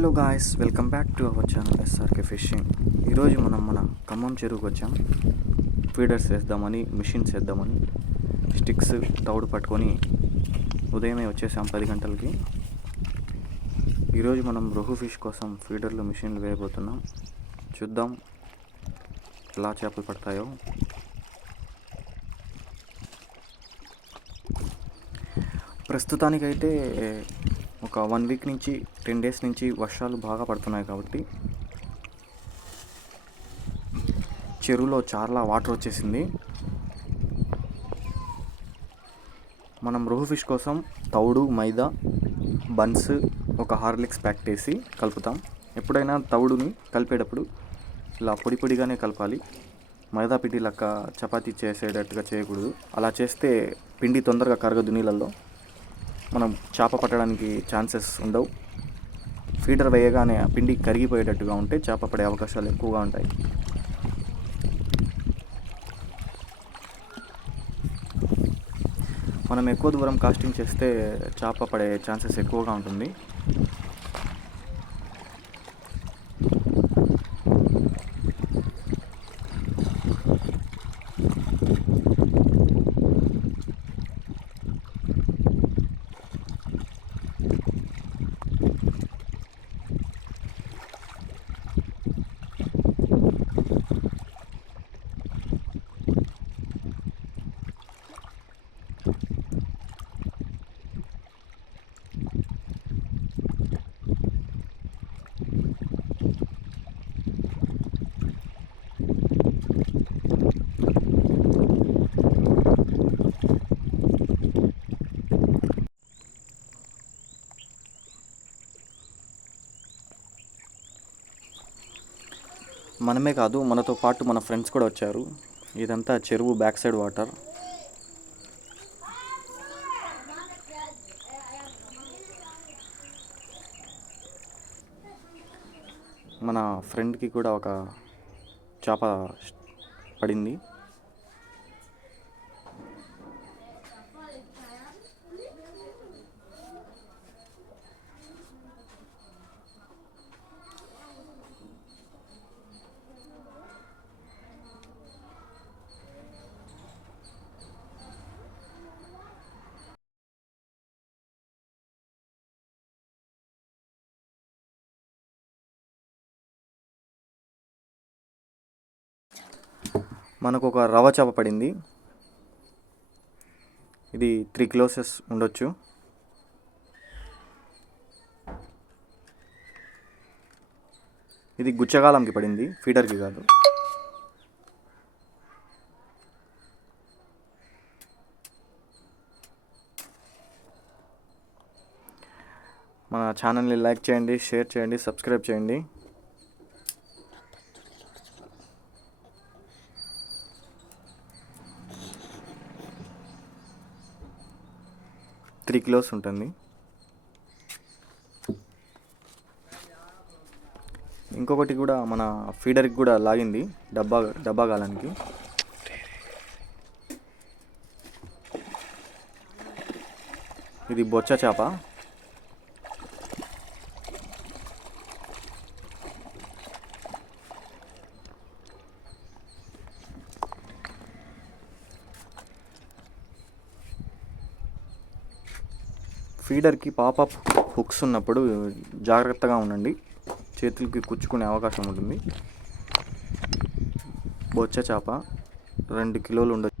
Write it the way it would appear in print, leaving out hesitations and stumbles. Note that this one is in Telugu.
Hello guys, welcome back to our channel SRK fishing. ఈరోజు మనం మన ఖమ్మం చెరువుకి వచ్చాం. ఫీడర్స్ వేద్దామని, మిషన్స్ వేద్దామని స్టిక్స్ తౌడు పట్టుకొని ఉదయమే వచ్చేసాం 10 గంటలకి. ఈరోజు మనం రోహు ఫిష్ కోసం ఫీడర్లు, మిషన్లు వేయబోతున్నాం. చూద్దాం ఎలా చేపలు పడతాయో. ప్రస్తుతానికైతే ఒక 1 వీక్ నుంచి 10 డేస్ నుంచి వర్షాలు బాగా పడుతున్నాయి కాబట్టి చెరువులో చాలా వాటర్ వచ్చేసింది. మనం రోహు ఫిష్ కోసం తౌడు, మైదా, బన్స్, ఒక హార్లిక్స్ ప్యాక్ చేసి కలుపుతాం. ఎప్పుడైనా తౌడుని కలిపేటప్పుడు ఇలా పొడి పొడిగానే కలపాలి. మైదా పిండి లెక్క చపాతీ చేసేటట్టుగా చేయకూడదు. అలా చేస్తే పిండి తొందరగా కరగదు నీళ్ళల్లో. మనం చేప పట్టడానికి ఛాన్సెస్ ఉండవు. ఫీడర్ వేయగానే ఆ పిండి కరిగిపోయేటట్టుగా ఉంటే చేప పడే అవకాశాలు ఎక్కువగా ఉంటాయి. మనం ఎక్కువ దూరం కాస్టింగ్ చేస్తే చేప పడే ఛాన్సెస్ ఎక్కువగా ఉంటుంది. మనమే కాదు, మనతో పాటు మన ఫ్రెండ్స్ కూడా వచ్చారు. ఇదంతా చెరువు బ్యాక్ సైడ్ వాటర్. మన ఫ్రెండ్కి కూడా ఒక చేప పడింది. మనకు ఒక రవ్వ చేప పడింది. ఇది 3 కిలోస్ ఉండొచ్చు. ఇది గుచ్చగాలంకి పడింది, ఫీడర్కి కాదు. మన ఛానల్ని లైక్ చేయండి, షేర్ చేయండి, సబ్స్క్రైబ్ చేయండి. త్రీ కిలోస్ ఉంటుంది. ఇంకొకటి కూడా మన ఫీడర్కి కూడా లాగింది, డబ్బా గాలానికి. ఇది బొచ్చ చేప. ఫీడర్కి పాపప్ హుక్స్ ఉన్నప్పుడు జాగ్రత్తగా ఉండండి, చేతులకి కుచ్చుకునే అవకాశం ఉంటుంది. బొచ్చ చేప 2 కిలోలు ఉండొచ్చు.